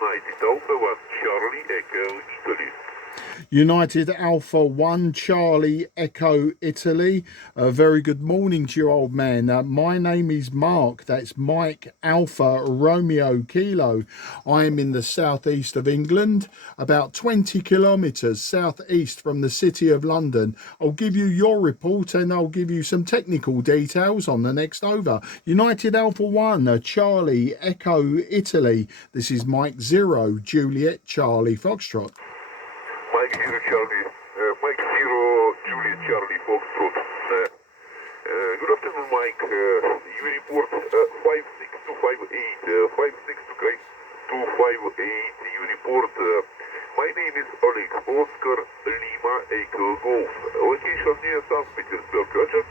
United Alpha 1 Charlie Echo Italy. United Alpha 1 Charlie Echo Italy. A very good morning to you, old man. My name is Mark. That's Mike Alpha Romeo Kilo. I am in the southeast of England, about 20 kilometres southeast from the city of London. I'll give you your report and I'll give you some technical details on the next over. United Alpha 1 Charlie Echo Italy. This is Mike 0 Juliet Charlie Foxtrot. Mike 0 Charlie, Mike 0 Juliet Charlie Foxtrot. Good afternoon, Mike. You report 56258, 56258. You report. My name is Oleg Oscar Lima Echo Golf. Location near St. Petersburg. Roger.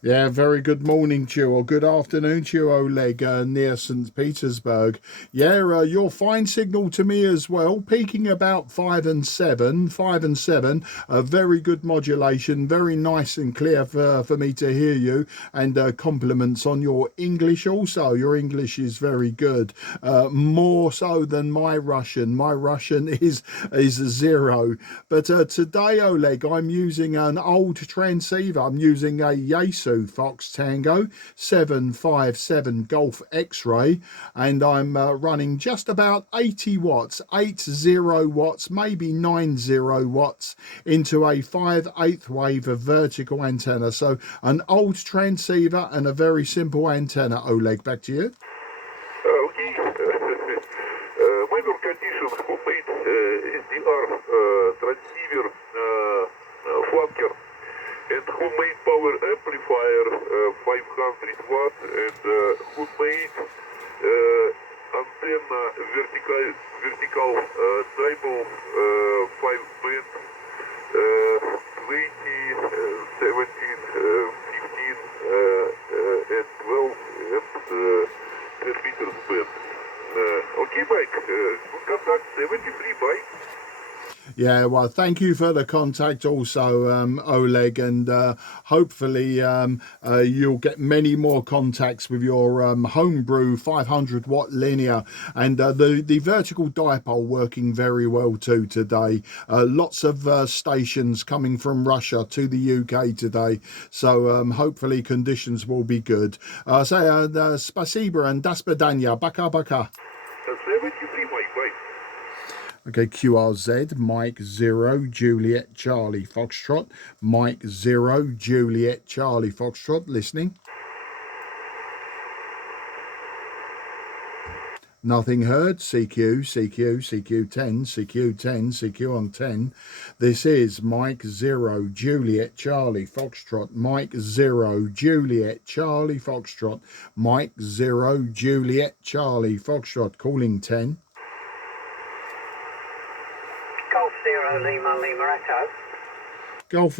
Yeah, very good morning to you, or good afternoon to you, Oleg, near St. Petersburg. Yeah, your fine signal to me as well, peaking about 5 and 7, a very good modulation, very nice and clear for me to hear you, and compliments on your English also. Your English is very good, more so than my Russian. My Russian is a 0. But today, Oleg, I'm using an old transceiver. I'm using a Yaesu Fox Tango 757 Golf X-Ray, and I'm running just about 80 watts, 80 watts, maybe 90 watts into a 5/8 wave vertical antenna. So an old transceiver and a very simple antenna. Oleg, back to you. Okay. Minor conditions who made SDR transceiver flanker and who made power amplifier 500 watt and who made antenna vertical dipole 5 band 20, 17, 15 and 12 and 10 meters band. Okay, Mike, good contact 73, bye. Yeah, well, thank you for the contact also, Oleg, and hopefully you'll get many more contacts with your homebrew 500 watt linear, and the vertical dipole working very well too today. Lots of stations coming from Russia to the UK today, so hopefully conditions will be good. Spasiba and daspadanya, baka baka. 73, Mike, bye. Okay, QRZ, Mike 0 Juliet Charlie Foxtrot, Mike 0 Juliet Charlie Foxtrot, listening. Nothing heard. CQ, CQ, CQ10, CQ10, CQ on 10. This is Mike 0 Juliet Charlie Foxtrot, Mike 0 Juliet Charlie Foxtrot, Mike 0 Juliet Charlie Foxtrot, calling 10. Golf 0 Lima Lima Echo. Golf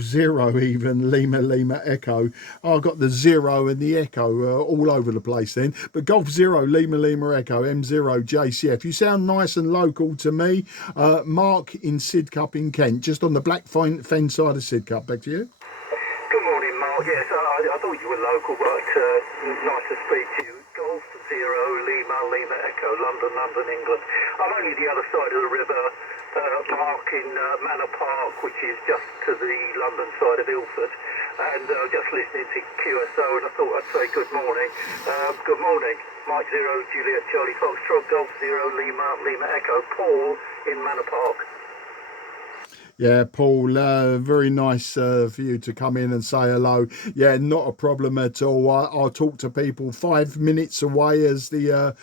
0 even, Lima Echo. Oh, I've got the 0 and the Echo all over the place then. But Golf 0 Lima Echo, M0 JCF. You sound nice and local to me. Mark in Sidcup in Kent, just on the Black Fen side of Sidcup. Back to you. Good morning, Mark. Yes, I thought you were local, but nice to speak to you. Golf 0 Lima Echo, London, England. I'm only the other side of the river. Park in Manor Park, which is just to the London side of Ilford, and just listening to QSO, and I thought I'd say good morning. Good morning, Mike 0 Juliet Charlie Foxtrot, Golf 0 Lima Echo, Paul in Manor Park. Yeah, Paul, very nice for you to come in and say hello. Yeah, not a problem at all. I'll talk to people 5 minutes away as the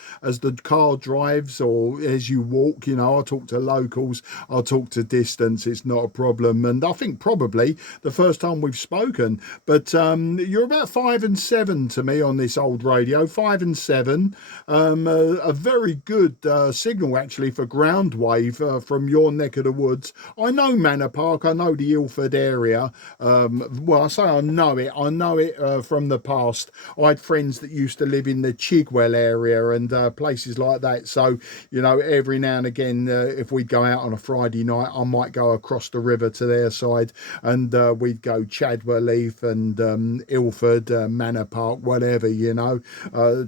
car drives or as you walk. You know, I'll talk to locals. I'll talk to distance. It's not a problem. And I think probably the first time we've spoken. But you're about 5 and 7 to me on this old radio. 5 and 7. A very good signal actually for ground wave from your neck of the woods. I know Manor Park. I know the Ilford area. Well, I say I know it from the past. I had friends that used to live in the Chigwell area and places like that. So, you know, every now and again, if we'd go out on a Friday night, I might go across the river to their side, and we'd go Chadwell Heath and Ilford, Manor Park, whatever, you know,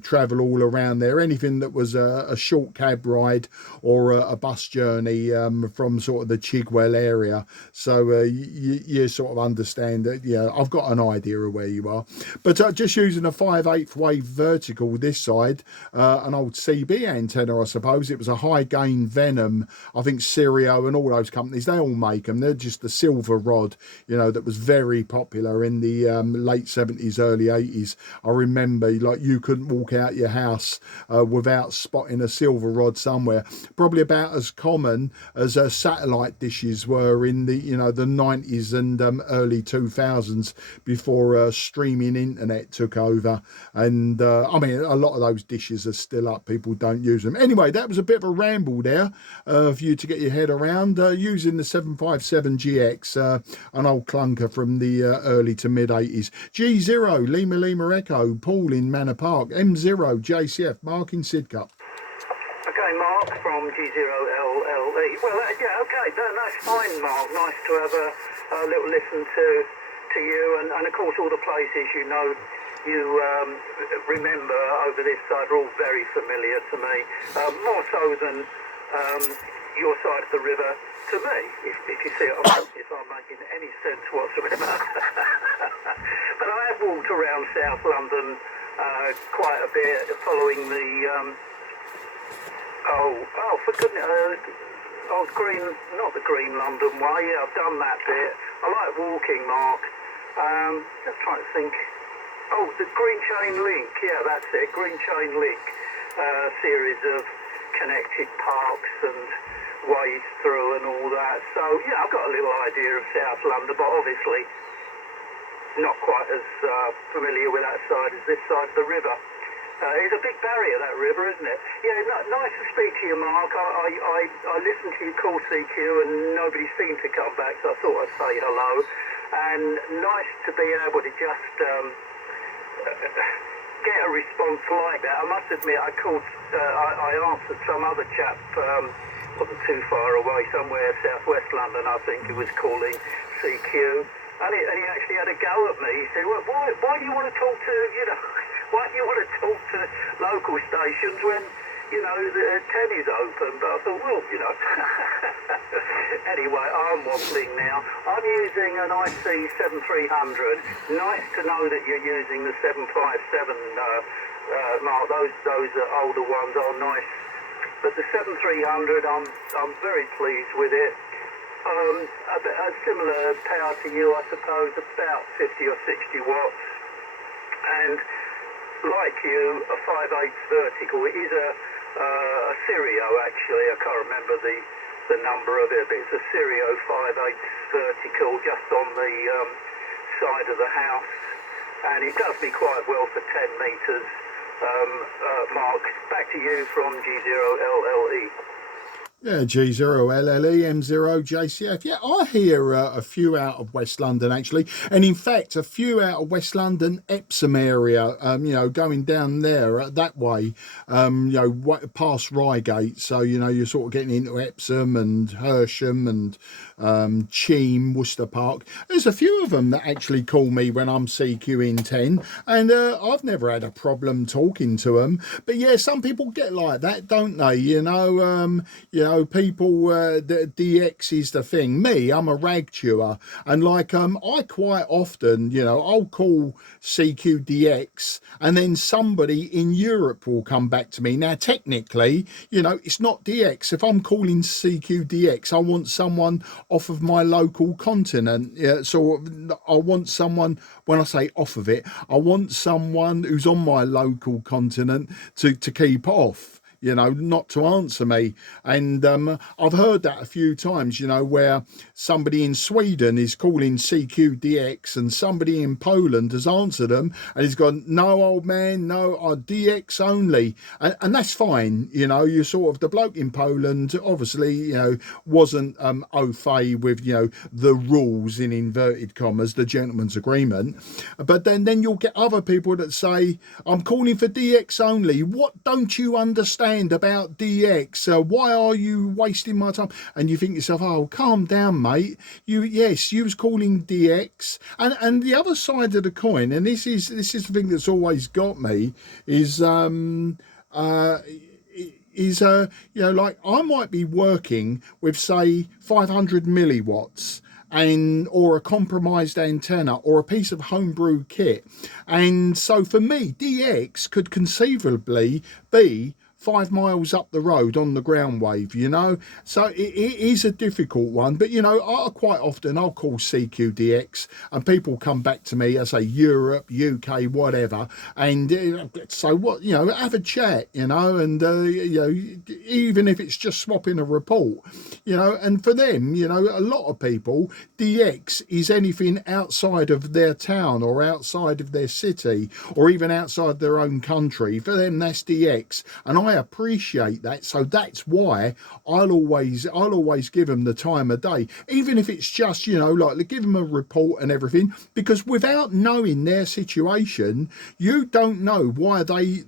travel all around there. Anything that was a short cab ride or a bus journey from sort of the Chigwell area. So you sort of understand that, yeah, I've got an idea of where you are. But just using a 5/8 wave vertical this side, an old CB antenna, I suppose. It was a high gain Venom. I think Sirio and all those companies, they all make them. They're just the silver rod, you know, that was very popular in the late 70s, early 80s. I remember, like, you couldn't walk out your house without spotting a silver rod somewhere. Probably about as common as satellite dishes were in the, you know, the 90s and early 2000s, before streaming internet took over. And I mean, a lot of those dishes are still up. People don't use them. Anyway, that was a bit of a ramble there for you to get your head around, using the 757GX, an old clunker from the early to mid 80s. G0 Lima Lima Echo, Paul in Manor Park. M0 JCF, Mark in Sidcup. Okay, Mark from G0LLE. Well, yeah, okay, that's fine, Mark. Nice to have a little listen to you, and of course all the places you know, you remember over this side are all very familiar to me, more so than your side of the river to me, if you see it, if I'm making any sense whatsoever. But I have walked around South London quite a bit, following the for goodness, not the Green London way. Yeah, I've done that bit. I like walking, Mark. Just trying to think. Oh, the Green Chain Link. Yeah, that's it. Green Chain Link. Series of connected parks and ways through and all that. So yeah, I've got a little idea of South London, but obviously not quite as familiar with that side as this side of the river. It's a big barrier, that river, isn't it? Yeah, nice to speak to you, Mark. I listened to your call, CQ, and nobody seemed to come back, so I thought I'd say hello. And nice to be able to just get a response like that. I must admit, I answered some other chap, wasn't too far away, somewhere southwest London, I think he was calling CQ. And he actually had a go at me. He said, well, why do you want to talk to, you know, why do you want to talk to local stations when, you know, the 10 is open? But I thought, well, you know. Anyway, I'm waffling now. I'm using an IC7300. Nice to know that you're using the 757, Mark. Those older ones are nice. But the 7300, I'm very pleased with it. A similar power to you, I suppose, about 50 or 60 watts. And like you, a 5/8 vertical. It is a Sirio, actually. I can't remember the number of it, but it's a Sirio 5/8 vertical, just on the side of the house. And it does me quite well for 10 metres. Mark, back to you from G0LLE. Yeah, G0LLE, M0 JCF. Yeah, I hear a few out of West London, actually. And in fact, a few out of West London, Epsom area, you know, going down there that way, you know, past Reigate. So, you know, you're sort of getting into Epsom and Hersham and Cheam, Worcester Park. There's a few of them that actually call me when I'm CQ10, and I've never had a problem talking to them. But yeah, some people get like that, don't they? You know, people, the DX is the thing. Me, I'm a ragchewer, and like I quite often, you know, I'll call CQ-DX, and then somebody in Europe will come back to me. Now, technically, you know, it's not DX. If I'm calling CQ-DX, I want someone off of my local continent. Yeah, so I want someone, when I say off of it, I want someone who's on my local continent to keep off. you know, not to answer me. And I've heard that a few times, you know, where somebody in Sweden is calling CQ10m and somebody in Poland has answered them and he's gone, no, old man, no, DX only. And that's fine, you know, you sort of, the bloke in Poland obviously, you know, wasn't au fait with, you know, the rules in inverted commas, the gentleman's agreement. But then you'll get other people that say, I'm calling for DX only. What don't you understand about DX? Why are you wasting my time? And you think to yourself, oh, calm down, mate. Yes, you was calling DX. And the other side of the coin, and this is the thing that's always got me, is you know, like I might be working with, say, 500 milliwatts or a compromised antenna or a piece of homebrew kit, and so for me DX could conceivably be 5 miles up the road on the ground wave, you know. So it is a difficult one, but you know, I'll call CQ10m and people come back to me, I say Europe, UK, whatever, and so what, you know, have a chat, you know, and you know, even if it's just swapping a report, you know. And for them, you know, a lot of people, DX is anything outside of their town or outside of their city or even outside their own country. For them, that's DX, and I appreciate that. So that's why I'll always give them the time of day, even if it's just, you know, like give them a report and everything, because without knowing their situation, you don't know why they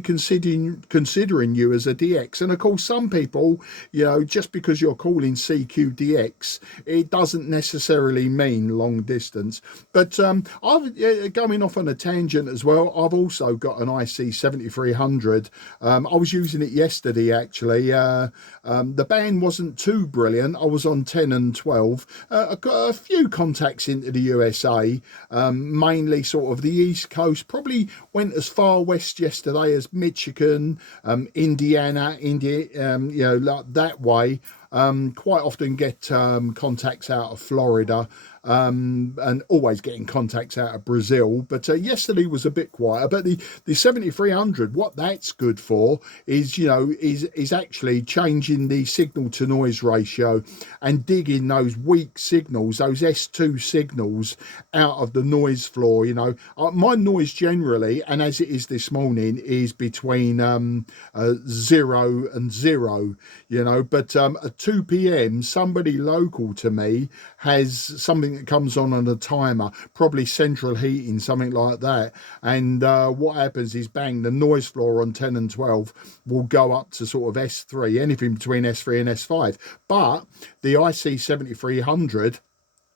considering you as a DX. And of course, some people, you know, just because you're calling CQ10m, it doesn't necessarily mean long distance. But I've going off on a tangent as well, I've also got an IC7300. I was using it yesterday actually. The band wasn't too brilliant. I was on 10 and 12. I got a few contacts into the USA, mainly sort of the East Coast. Probably went as far west yesterday as Michigan, Indiana, you know, like that way. Quite often get contacts out of Florida, and always getting contacts out of Brazil. But yesterday was a bit quieter. But the 7300, what that's good for is, you know, is actually changing the signal to noise ratio and digging those weak signals, those S2 signals, out of the noise floor. You know, my noise generally, and as it is this morning, is between 0 and 0. You know, but at 2 p.m, somebody local to me has something that comes on a timer, probably central heating, something like that. And what happens is, bang, the noise floor on 10 and 12 will go up to sort of S3, anything between S3 and S5. But the IC7300,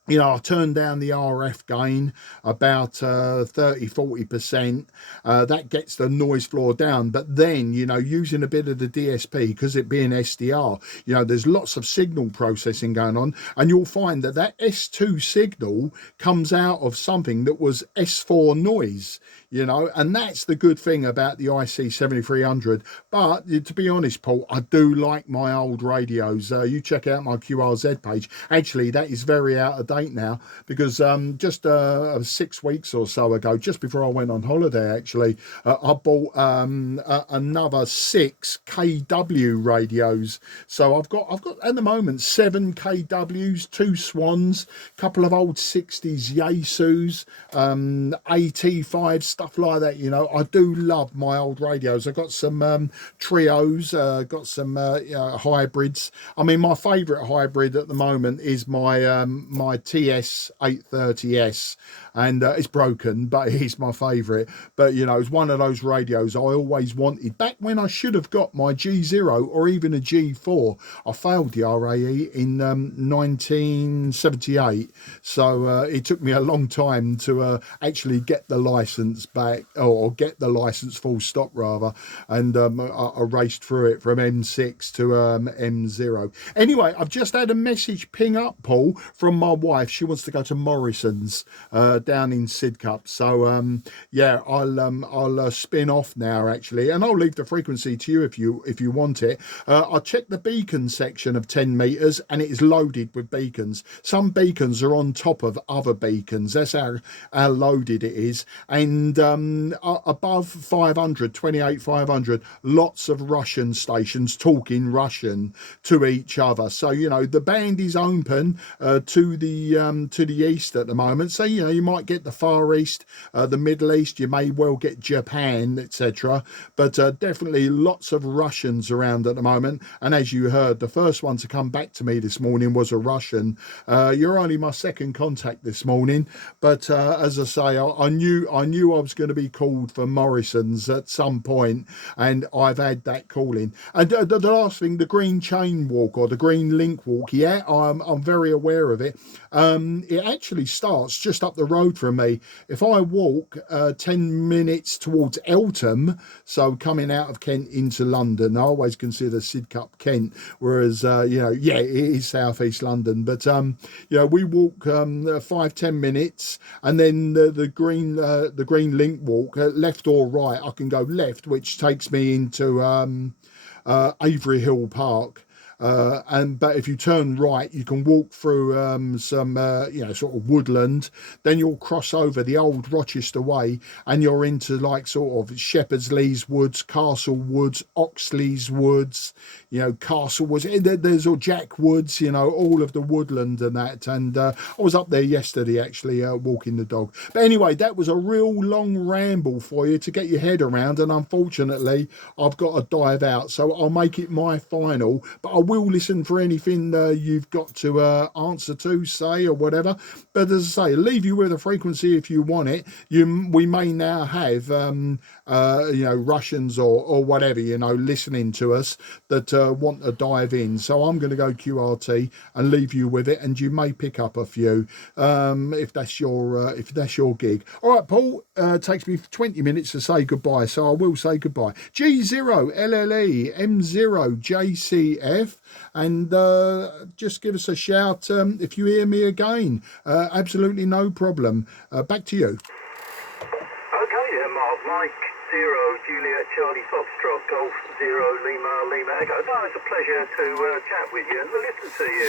you know, I turned down the RF gain about 30-40%. That gets the noise floor down. But then, you know, using a bit of the DSP, because it being SDR, you know, there's lots of signal processing going on, and you'll find that S2 signal comes out of something that was S4 noise, you know, and that's the good thing about the IC7300. But to be honest, Paul, I do like my old radios. You check out my QRZ page. Actually, that is very out of date now, because just 6 weeks or so ago, just before I went on holiday actually, I bought another 6 KW radios. So I've got at the moment 7 KWs, 2 Swans, couple of old 60s Yaesus, AT5, stuff like that. You know, I do love my old radios. I've got some trios, got some hybrids. I mean, my favourite hybrid at the moment is my my TS830S, and it's broken, but it's my favourite. But you know, it's one of those radios I always wanted. Back when I should have got my G0 or even a G4, I failed the RAE in 1978, so it took me a long time to actually get the licence back, or get the licence full stop rather, and I raced through it from M6 to M0. Anyway, I've just had a message ping up, Paul, from my wife. wife, she wants to go to Morrison's down in Sidcup. So yeah, I'll spin off now actually, and I'll leave the frequency to you if you want it. I checked the beacon section of 10 meters, and it is loaded with beacons. Some beacons are on top of other beacons. That's how loaded it is. And above 500, 500, lots of Russian stations talking Russian to each other. So you know the band is open to the east at the moment. So you know you might get the Far East, the Middle East. You may well get Japan, etc. But definitely lots of Russians around at the moment. And as you heard, the first one to come back to me this morning was a Russian. You're only my second contact this morning, but as I say, I knew I was going to be called for Morrison's at some point, and I've had that calling. And the last thing, the green chain walk or the green link walk, yeah, I'm very aware of it. It actually starts just up the road from me. If I walk 10 minutes towards Eltham, so coming out of Kent into London, I always consider Sidcup Kent, whereas you know, yeah, it is southeast London, but you know, we walk 5-10 minutes, and then the green link walk, left or right. I can go left, which takes me into Avery Hill Park. But if you turn right, you can walk through some you know, sort of woodland. Then you'll cross over the old Rochester Way, and you're into like sort of Shepherd's Lees Woods, Castle Woods, Oxley's Woods, you know, Castle Woods. There's all Jack Woods, you know, all of the woodland and that. And I was up there yesterday actually walking the dog. But anyway, that was a real long ramble for you to get your head around, and unfortunately I've got to dive out, so I'll make it my final. But I will listen for anything you've got to answer to, say, or whatever. But as I say, leave you with a frequency if you want it. We may now have you know, Russians or whatever, you know, listening to us that want to dive in. So I'm going to go QRT and leave you with it, and you may pick up a few if that's your gig. All right, Paul. Takes me 20 minutes to say goodbye, so I will say goodbye. G0LLE M0 JCF, and just give us a shout if you hear me again. Absolutely no problem. Back to you. Okay then, Mark. Mike 0 Juliet Charlie Foxtrot Golf 0 Lima Echo. No, it's a pleasure to chat with you and to listen to you.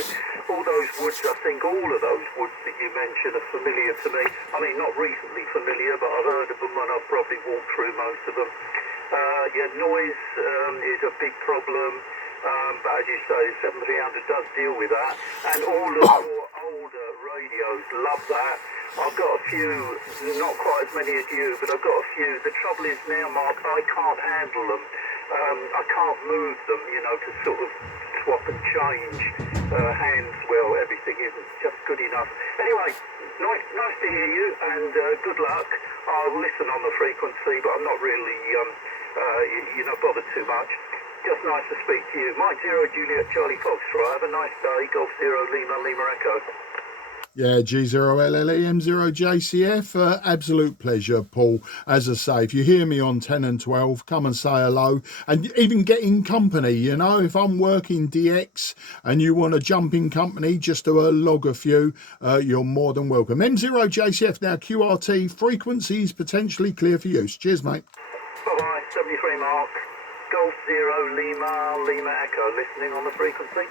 All those woods, I think all of those woods that you mentioned are familiar to me. I mean, not recently familiar, but I've heard of them and I've probably walked through most of them. Yeah, noise is a big problem. But as you say, 7300 does deal with that, and all of your older radios love that. I've got a few, not quite as many as you, but I've got a few. The trouble is now, Mark, I can't handle them. I can't move them, you know, to sort of swap and change hands. Well, everything isn't just good enough. Anyway, nice to hear you, and good luck. I'll listen on the frequency, but I'm not really, you know, bothered too much. Just nice to speak to you. Mike 0 Juliet Charlie Foxtrot. Have a nice day. Golf 0 Lima Echo. Yeah, G0LLE M0 JCF. Absolute pleasure, Paul. As I say, if you hear me on 10 and 12, come and say hello, and even get in company. You know, if I'm working DX and you want to jump in company just to log a few, you're more than welcome. M0 JCF now, QRT, frequencies potentially clear for use. Cheers, mate. Bye-bye. 73 Mark. Golf 0 Lima Echo. Listening on the frequency.